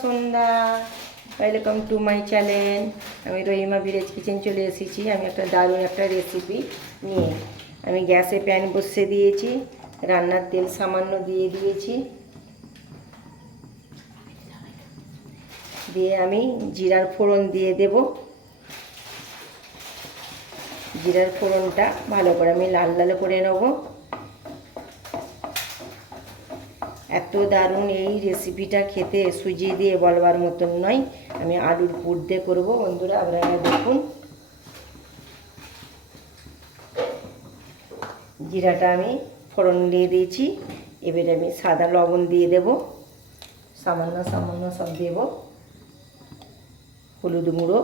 Sandhya. Welcome to my channel. আমি Rahima village kitchen চলে এসেছি। আমি একটা দারুণ একটা রেসিপি নিয়ে আমি গ্যাসে প্যান বসিয়ে দিয়েছি, রান্নার তেল সামান্য দিয়ে দিয়েছি, দিয়ে আমি জিরার ফোড়ন দিয়ে দেব। জিরার ফোড়নটা ভালো করে আমি লাল লাল করে নেব। এত দারুণ এই রেসিপিটা খেতে, সুজি দিয়ে বলবার মতন নয়। আমি আলুর পুর দিয়ে করবো বন্ধুরা, আপনারা দেখুন। জিরাটা আমি ফোড়ন দিয়ে দিয়েছি, এবারে আমি সাদা লবণ দিয়ে দেব, সামান্য সামান্য সব দেব। হলুদ গুঁড়ো,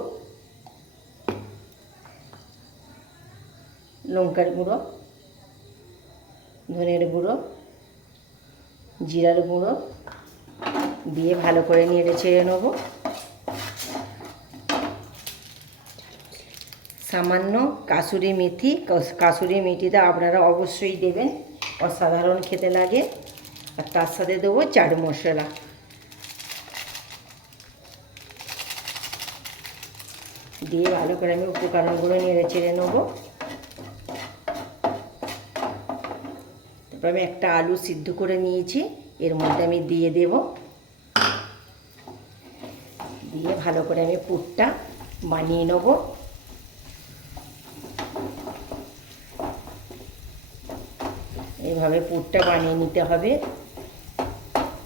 লঙ্কার গুঁড়ো, ধনের গুঁড়ো, জিরার গুঁড়ো দিয়ে ভালো করে নেড়ে ছেড়ে নেব। সামান্য কাসুরি মেথি, কাসুরি মেথিটা আপনারা অবশ্যই দেবেন, অসাধারণ খেতে লাগে। আর তার সাথে দেবো চাট মশলা। দিয়ে ভালো করে আমি উপকরণগুলো নেড়ে ছেড়ে নেব। তারপর আমি একটা আলু সিদ্ধ করে নিয়েছি, এর মধ্যে আমি দিয়ে দেব। দিয়ে ভালো করে আমি পুরটা বানিয়ে নেব। এইভাবে পুরটা বানিয়ে নিতে হবে।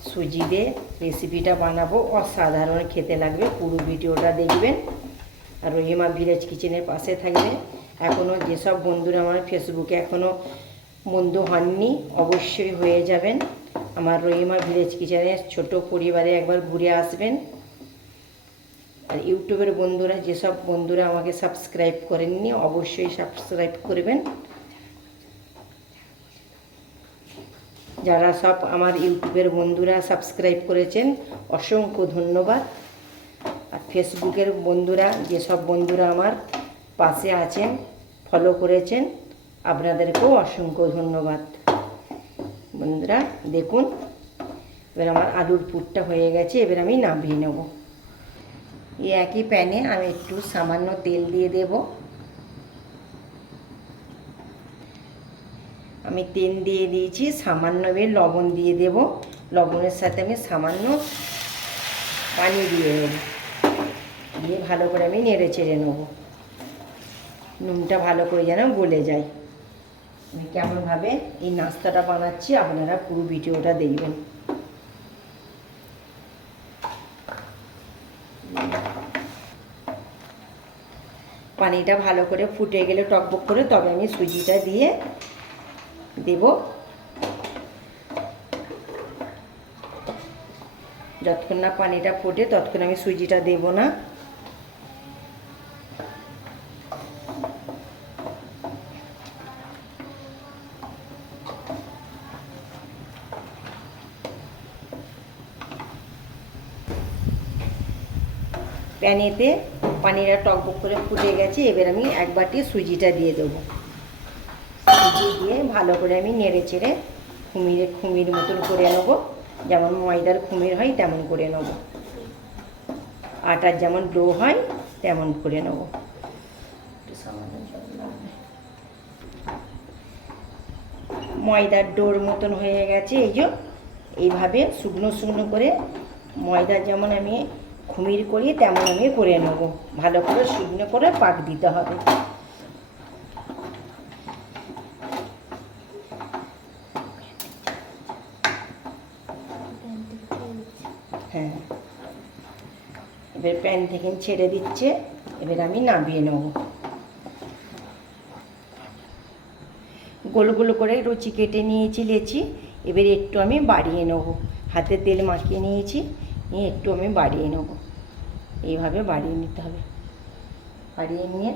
সুজি দিয়ে রেসিপিটা বানাবো, অসাধারণ খেতে লাগবে। পুরো ভিডিওটা দেখবেন আর রহিমা ভিলেজ কিচেনের পাশে থাকবে। এখনও যেসব বন্ধুরা আমার ফেসবুকে এখনও বন্ধু হননি, অবশ্যই হয়ে যাবেন। আমার রহিমা ভিলেজ কিচেনের ছোট পরিবারে একবার ঘুরে আসবেন। আর ইউটিউবের বন্ধুরা, যেসব বন্ধুরা আমাকে সাবস্ক্রাইব করেননি, অবশ্যই সাবস্ক্রাইব করবেন। যারা সব আমার ইউটিউবের বন্ধুরা সাবস্ক্রাইব করেছেন, অসংখ্য ধন্যবাদ। আর ফেসবুকের বন্ধুরা, যেসব বন্ধুরা আমার পাশে আছেন, ফলো করেছেন, আপনাদেরকেও অসংখ্য ধন্যবাদ। বন্ধুরা দেখুন, এবার আমার আলুর পুরটা হয়ে গেছে, এবার আমি নামিয়ে নেব। এই একই প্যানে আমি একটু সামান্য তেল দিয়ে দেব। আমি তেল দিয়ে দিয়েছি, সামান্য এবার লবণ দিয়ে দেব। লবণের সাথে আমি সামান্য পানি দিয়ে দেব। দিয়ে ভালো করে আমি নেড়ে চেড়ে নেব। নুনটা ভালো করে যেন গলে যায়। আমি কেমনভাবে এই নাস্তাটা বানাচ্ছি আপনারা পুরো ভিডিওটা দেখবেন। পানিটা ভালো করে ফুটে গেলে টকবক করে, তবে আমি সুজিটা দিয়ে দেব। যতক্ষণ না পানিটা ফোটে ততক্ষণ আমি সুজিটা দেব না। প্যানেতে পানিটা টকবক করে ফুটে গেছে, এবার আমি এক বাটি সুজিটা দিয়ে দেবো। সুজি দিয়ে ভালো করে আমি নেড়ে চেড়ে খুমির মতন করে নেব। যেমন ময়দার খুমির হয় তেমন করে নেব, আটার যেমন ডো হয় তেমন করে নেব। ময়দার ডোর মতন হয়ে গেছে। এইভাবে শুকনো শুকনো করে ময়দা যেমন আমি খুমির করি তেমন আমি করে নেব। ভালো করে শুকনো করে পাক দিতে হবে। হ্যাঁ, এবার প্যান থেকে ছেড়ে দিচ্ছে, এবার আমি নামিয়ে নেব। গোল গোল করে লুচি কেটে নিয়েছি লেচি, এবার একটু আমি বাড়িয়ে নেব। হাতে তেল মাখিয়ে নিয়েছি, নিয়ে একটু আমি বাড়িয়ে নেব। এইভাবে বাড়িয়ে নিতে হবে। বাড়িয়ে নিয়ে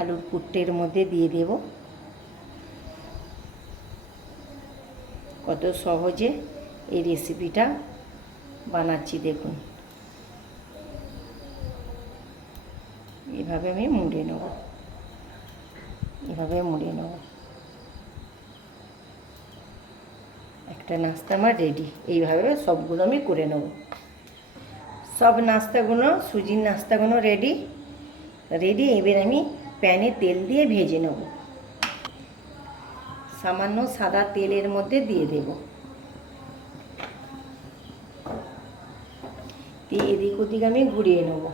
আলুর পুরটের মধ্যে দিয়ে দেব। কত সহজে এই রেসিপিটা বানাচ্ছি দেখুন। এভাবে আমি মুড়ে নেব, এভাবে মুড়ে নেব। একটা নাস্তা আমার রেডি। এইভাবে সবগুলো আমি করে নেব। সব নাস্তাগুলো, সুজির নাস্তাগুলো রেডি। এবার আমি প্যানে তেল দিয়ে ভেজে নেব। সামান্য সাদা তেলের মধ্যে দিয়ে দেব, দিয়ে এদিক ওদিক আমি ঘুরিয়ে নেব।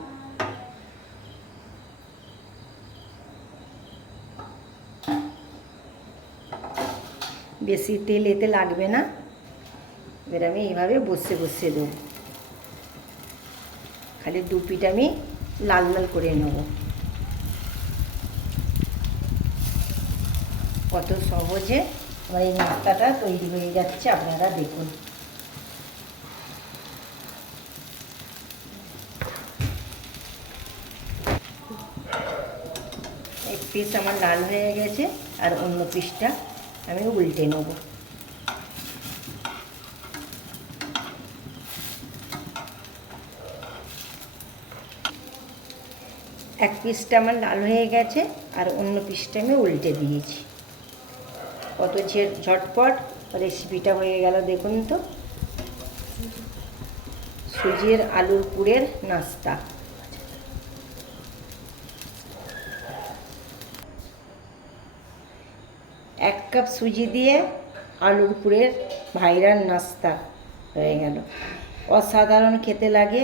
বেশি তেল এতে লাগবে না। এবার আমি এইভাবে বসিয়ে দেবো। খালি দু পিঠ আমি লাল লাল করে নেব। কত সহজে আমার এই নাস্তাটা তৈরি হয়ে যাচ্ছে, আপনারা দেখুন। এক পিস আমার লাল হয়ে গেছে, আর অন্য পিসটা আমি উল্টে নেব। এক পিসটা আমার লাল হয়ে গেছে, আর অন্য পিসটা আমি উল্টে দিয়েছি। কত ঝটপট রেসিপিটা হয়ে গেল দেখুন তো। সুজির আলুর পুরের নাস্তা। এক কাপ সুজি দিয়ে আলুর পুরের ভাইরাল নাস্তা হয়ে গেল। অসাধারণ খেতে লাগে,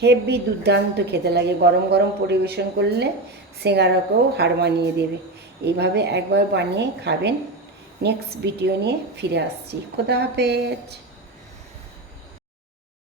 হেভি দুর্দান্ত খেতে লাগে। গরম গরম পরিবেশন করলে সিঙ্গারাকেও হার মানিয়ে দেবে। এইভাবে একবার বানিয়ে খাবেন। নেক্সট ভিডিও নিয়ে ফিরে আসছি। খোদা হাফেজ।